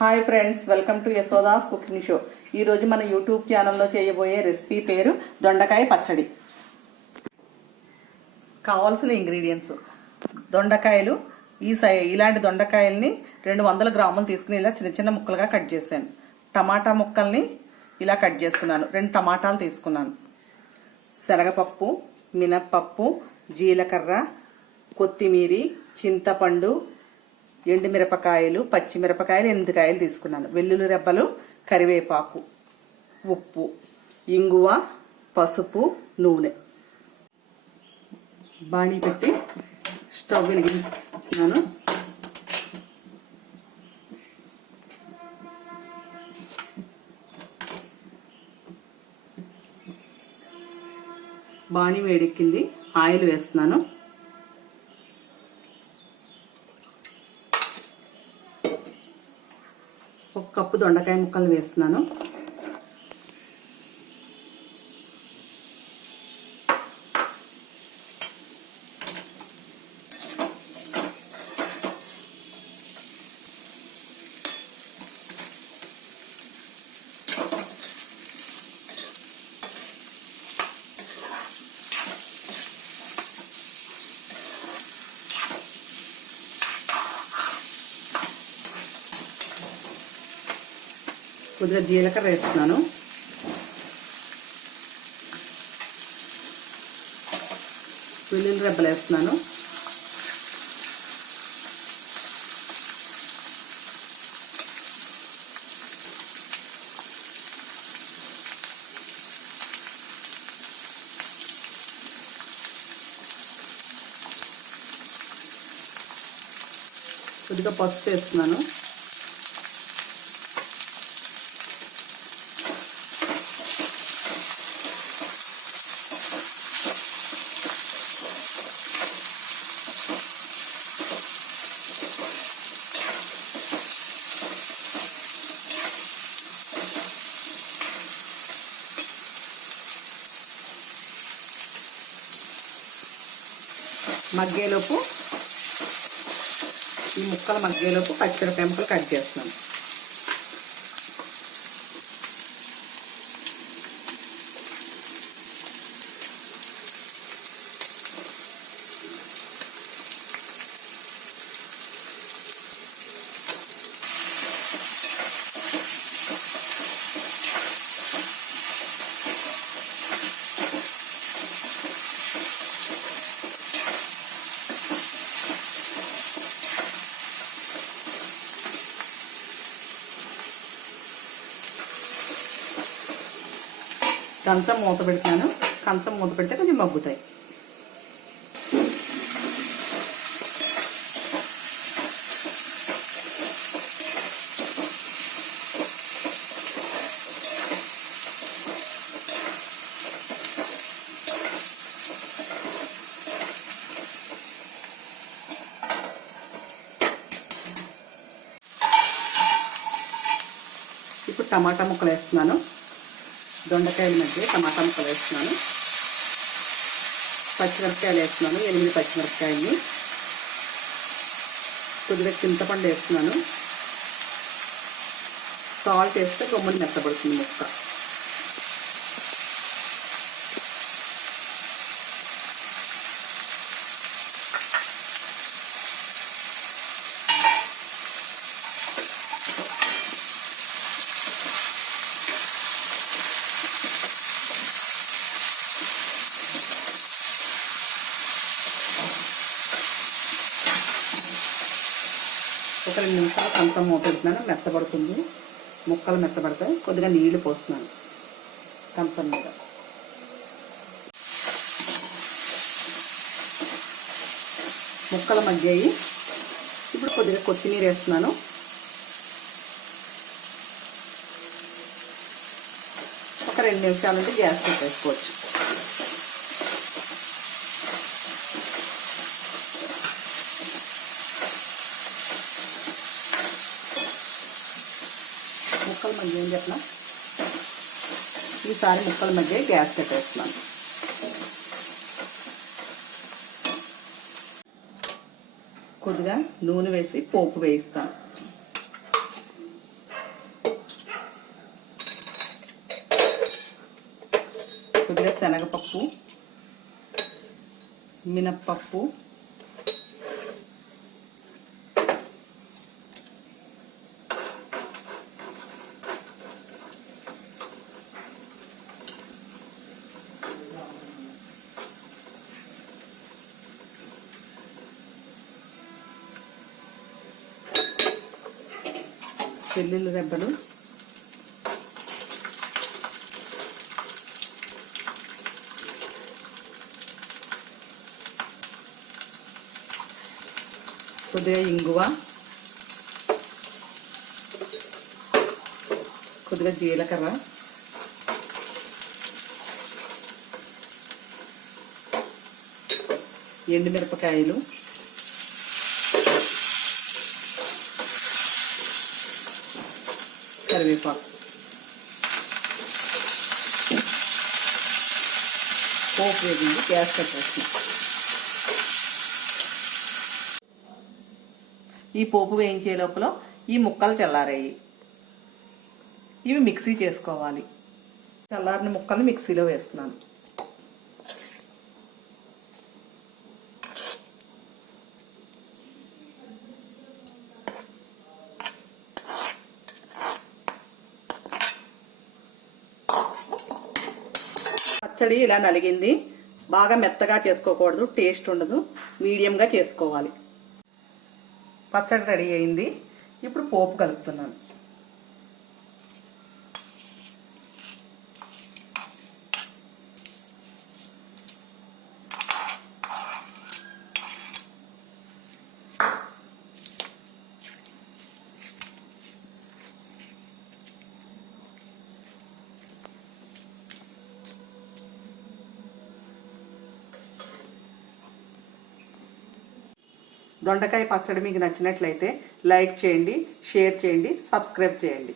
Hi friends, welcome to Yashoda's cooking show. ఈరోజు మన YouTube ఛానల్లో చేయబోయే రెసిపీ పేరు దొండకాయ పచ్చడి. కావాల్సిన ఇంగ్రీడియంట్స్: దొండకాయలు. ఇలాంటి దొండకాయల్ని 200 గ్రాములు తీసుకుని ఇలా చిన్న చిన్న ముక్కలుగా కట్ చేశాను. టమాటా ముక్కల్ని ఇలా కట్ చేసుకున్నాను. 2 టమాటాలు తీసుకున్నాను. శనగపప్పు, మినప్పప్పు, జీలకర్ర, కొత్తిమీరి, చింతపండు, ఎండుమిరపకాయలు, పచ్చిమిరపకాయలు 8 కాయలు తీసుకున్నాను. వెల్లుల్లి రెబ్బలు, కరివేపాకు, ఉప్పు, ఇంగువ, పసుపు, నూనె. బాణీ పెట్టి స్టవ్ వెలిగిస్తున్నాను. బాణీ వేడెక్కింది. ఆయిల్ వేస్తున్నాను. ఒక కప్పు దొండకాయ ముక్కలు వేస్తున్నాను. కొద్దిగా జీలకర్ర వేస్తున్నాను. వెల్లుల్లి రెబ్బలు వేస్తున్నాను. కొద్దిగా పసుపు వేస్తున్నాను. మగ్గేలోపు ఈ ముక్కలు మగ్గేలోపు పచ్చిమిరపకాయ ముక్కలు కట్ చేస్తున్నాను. కంచం మూత పెడతాను. కంచం మూత పెడితే కొంచెం మగ్గుతాయి. ఇప్పుడు టమాటా ముక్కలు వేస్తున్నాను. దొండకాయల మధ్య టమాటా ముక్కలు వేస్తున్నాను. పచ్చిమిరపకాయలు వేస్తున్నాను. 8 పచ్చిమిరపకాయలని. కొద్దిగా చింతపండు వేస్తున్నాను. సాల్ట్ వేస్తే గమ్ముని మెత్తబడుతుంది ముక్క. ఒక 2 నిమిషాలు కంచం మూత పెడుతున్నాను. మెత్తబడుతుంది. ముక్కలు మెత్తబడతాయి. కొద్దిగా నీళ్లు పోస్తున్నాను కంచం మీద. ముక్కలు మగ్గాయి. ఇప్పుడు కొద్దిగా కొత్తిమీర వేస్తున్నాను. ఒక 2 నిమిషాల నుండి గ్యాస్ పెట్టేసుకోవచ్చు. ముక్కల మధ్య ఏం చెప్పిన ఈసారి ముక్కల మధ్య గ్యాస్ పెట్టేస్తున్నాను. కొద్దిగా నూనె వేసి పోపు వేయిస్తాను. శనగపప్పు, మినప్పప్పు, వెల్లుల్లి రెబ్బలు, కొద్దిగా ఇంగువ, కొద్దిగా జీలకర్ర, ఎండుమిరపకాయలు, కరివేపాకు. పోపు వేగింది, గ్యాస్ కట్టేసి ఈ పోపు వేయించే లోపల ఈ ముక్కలు చల్లారాయి. ఇవి మిక్సీ చేసుకోవాలి. చల్లారిన ముక్కలు మిక్సీలో వేస్తున్నాను. పచ్చడి ఇలా నలిగింది. బాగా మెత్తగా చేసుకోకూడదు, టేస్ట్ ఉండదు. మీడియంగా చేసుకోవాలి. పచ్చడి రెడీ అయింది. ఇప్పుడు పోపు కలుపుతున్నాను. దొండకాయ పచ్చడి మీకు నచ్చినట్లయితే లైక్ చేయండి, షేర్ చేయండి, సబ్స్క్రైబ్ చేయండి.